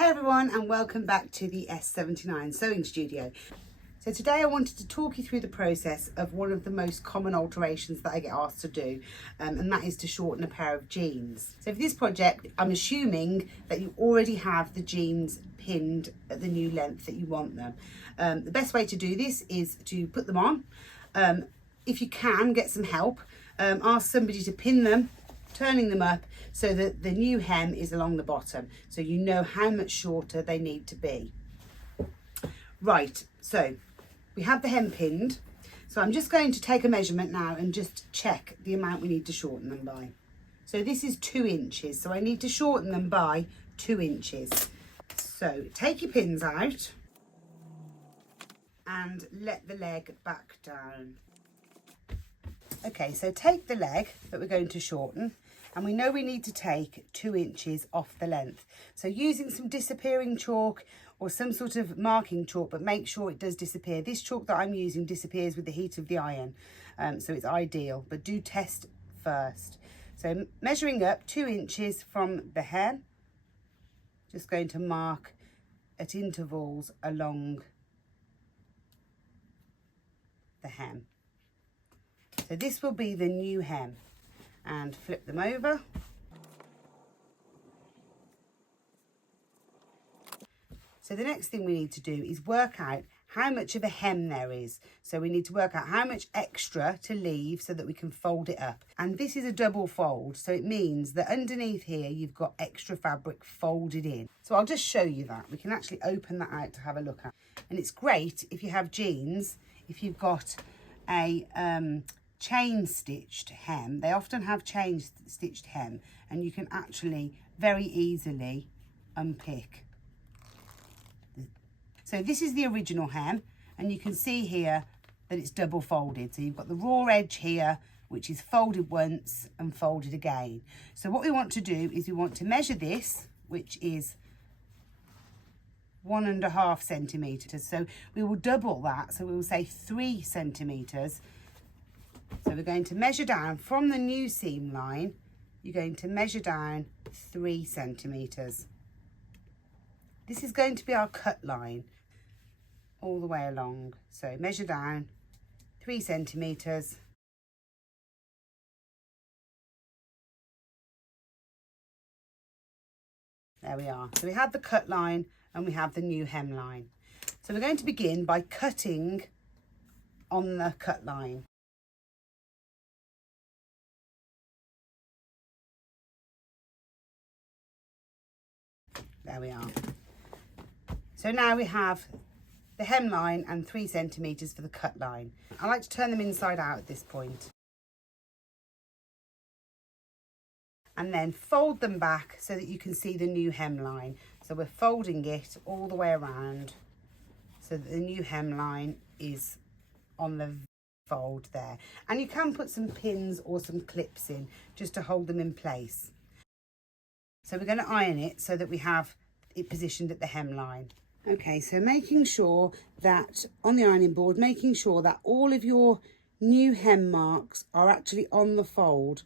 Hey everyone, and welcome back to the S79 Sewing Studio. So today I wanted to talk you through the process of one of the most common alterations that I get asked to do, and that is to shorten a pair of jeans. So for this project, I'm assuming that you already have the jeans pinned at the new length that you want them. The best way to do this is to put them on. If you can, get some help. Ask somebody to pin them, turning them up so that the new hem is along the bottom, so you know how much shorter they need to be. Right, so we have the hem pinned, so I'm just going to take a measurement now and just check the amount we need to shorten them by. So this is 2 inches, so I need to shorten them by 2 inches. So take your pins out and let the leg back down. Okay, so take the leg that we're going to shorten, and we know we need to take 2 inches off the length. So using some disappearing chalk or some sort of marking chalk, but make sure it does disappear. This chalk that I'm using disappears with the heat of the iron, so it's ideal, but do test first. So measuring up 2 inches from the hem, just going to mark at intervals along the hem. So this will be the new hem, and flip them over. So the next thing we need to do is work out how much of a hem there is. So we need to work out how much extra to leave so that we can fold it up. And this is a double fold, so it means that underneath here you've got extra fabric folded in. So I'll just show you that. We can actually open that out to have a look at. And it's great if you have jeans, if you've got a chain stitched hem. They often have chain stitched hem, and you can actually very easily unpick. So this is the original hem, and you can see here that it's double folded. So you've got the raw edge here, which is folded once and folded again. So what we want to do is we want to measure this, which is 1.5 centimetres. So we will double that, so we will say 3 centimetres. So we're going to measure down from the new seam line. You're going to measure down 3 centimetres. This is going to be our cut line all the way along. So measure down 3 centimetres. There we are. So we have the cut line and we have the new hem line. So we're going to begin by cutting on the cut line. There we are. So now we have the hem line and 3 centimetres for the cut line. I like to turn them inside out at this point. And then fold them back so that you can see the new hem line. So we're folding it all the way around so that the new hem line is on the fold there. And you can put some pins or some clips in just to hold them in place. So we're going to iron it so that we have it positioned at the hem line. Okay, so making sure that on the ironing board, making sure that all of your new hem marks are actually on the fold.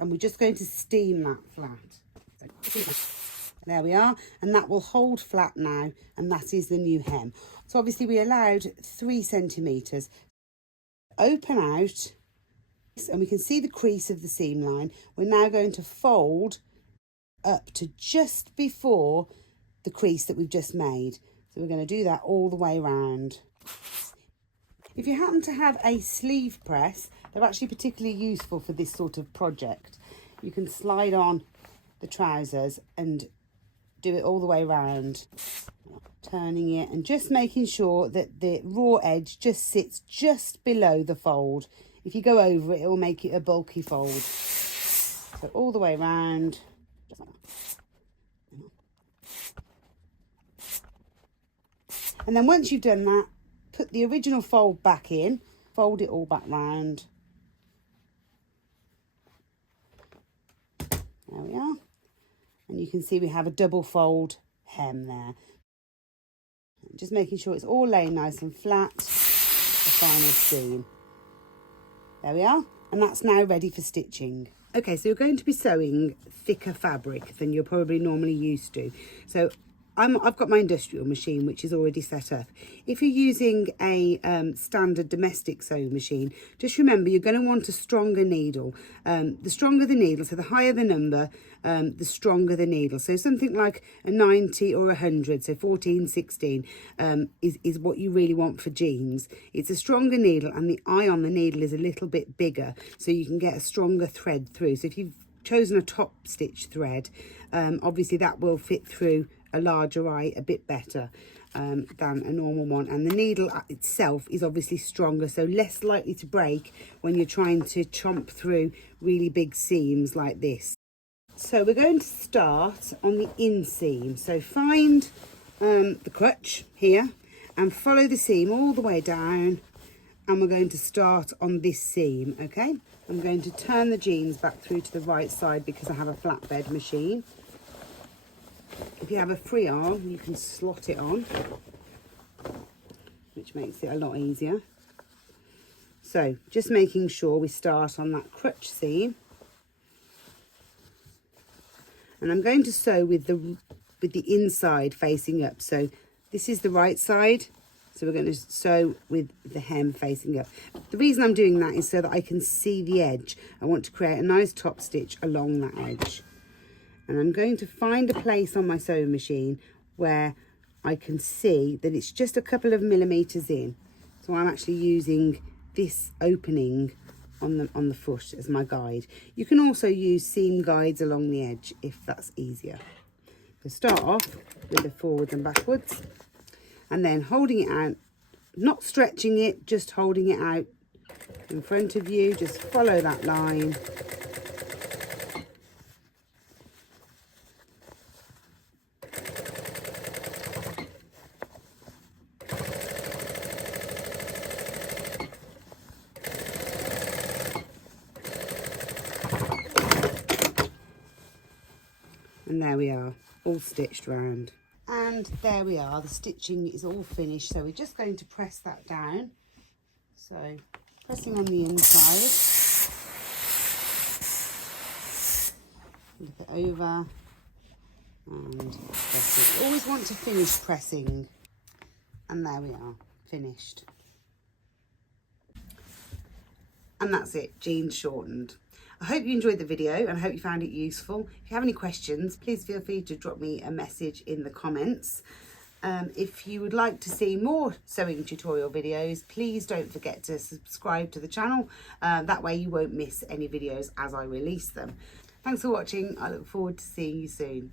And we're just going to steam that flat. There we are, and that will hold flat now, and that is the new hem. So obviously we allowed 3 centimetres. Open out, and we can see the crease of the seam line. We're now going to fold up to just before the crease that we've just made. So we're going to do that all the way around. If you happen to have a sleeve press, they're actually particularly useful for this sort of project. You can slide on the trousers and do it all the way around, turning it and just making sure that the raw edge just sits just below the fold. If you go over it, it will make it a bulky fold. So all the way around. And then once you've done that, put the original fold back in, fold it all back round. There we are. And you can see we have a double fold hem there. Just making sure it's all laying nice and flat, the final seam. There we are. And that's now ready for stitching. Okay, so you're going to be sewing thicker fabric than you're probably normally used to. So I've got my industrial machine, which is already set up. If you're using a standard domestic sewing machine, just remember you're going to want a stronger needle. The stronger the needle, so the higher the number, the stronger the needle. So something like a 90 or 100, so 14, 16 is what you really want for jeans. It's a stronger needle and the eye on the needle is a little bit bigger, so you can get a stronger thread through. So if you've chosen a top stitch thread, obviously that will fit through a larger eye a bit better than a normal one, and the needle itself is obviously stronger, so less likely to break when you're trying to chomp through really big seams like this. So we're going to start on the inseam. So find the crutch here and follow the seam all the way down, and we're going to start on this seam. Okay, I'm going to turn the jeans back through to the right side because I have a flatbed machine. If you have a free arm, you can slot it on, which makes it a lot easier. So just making sure we start on that crutch seam, and I'm going to sew with the inside facing up. So this is the right side, so we're going to sew with the hem facing up. The reason I'm doing that is so that I can see the edge. I want to create a nice top stitch along that edge. And I'm going to find a place on my sewing machine where I can see that it's just a couple of millimeters in. So I'm actually using this opening on the foot as my guide. You can also use seam guides along the edge if that's easier. So start off with the forwards and backwards, and then holding it out, not stretching it, just holding it out in front of you. Just follow that line. And there we are, all stitched round. And there we are, the stitching is all finished. So we're just going to press that down. So pressing on the inside, flip it over and press it. Always want to finish pressing. And there we are, finished. And that's it, jeans shortened. I hope you enjoyed the video and I hope you found it useful. If you have any questions, please feel free to drop me a message in the comments. If you would like to see more sewing tutorial videos, please don't forget to subscribe to the channel. That way you won't miss any videos as I release them. Thanks for watching. I look forward to seeing you soon.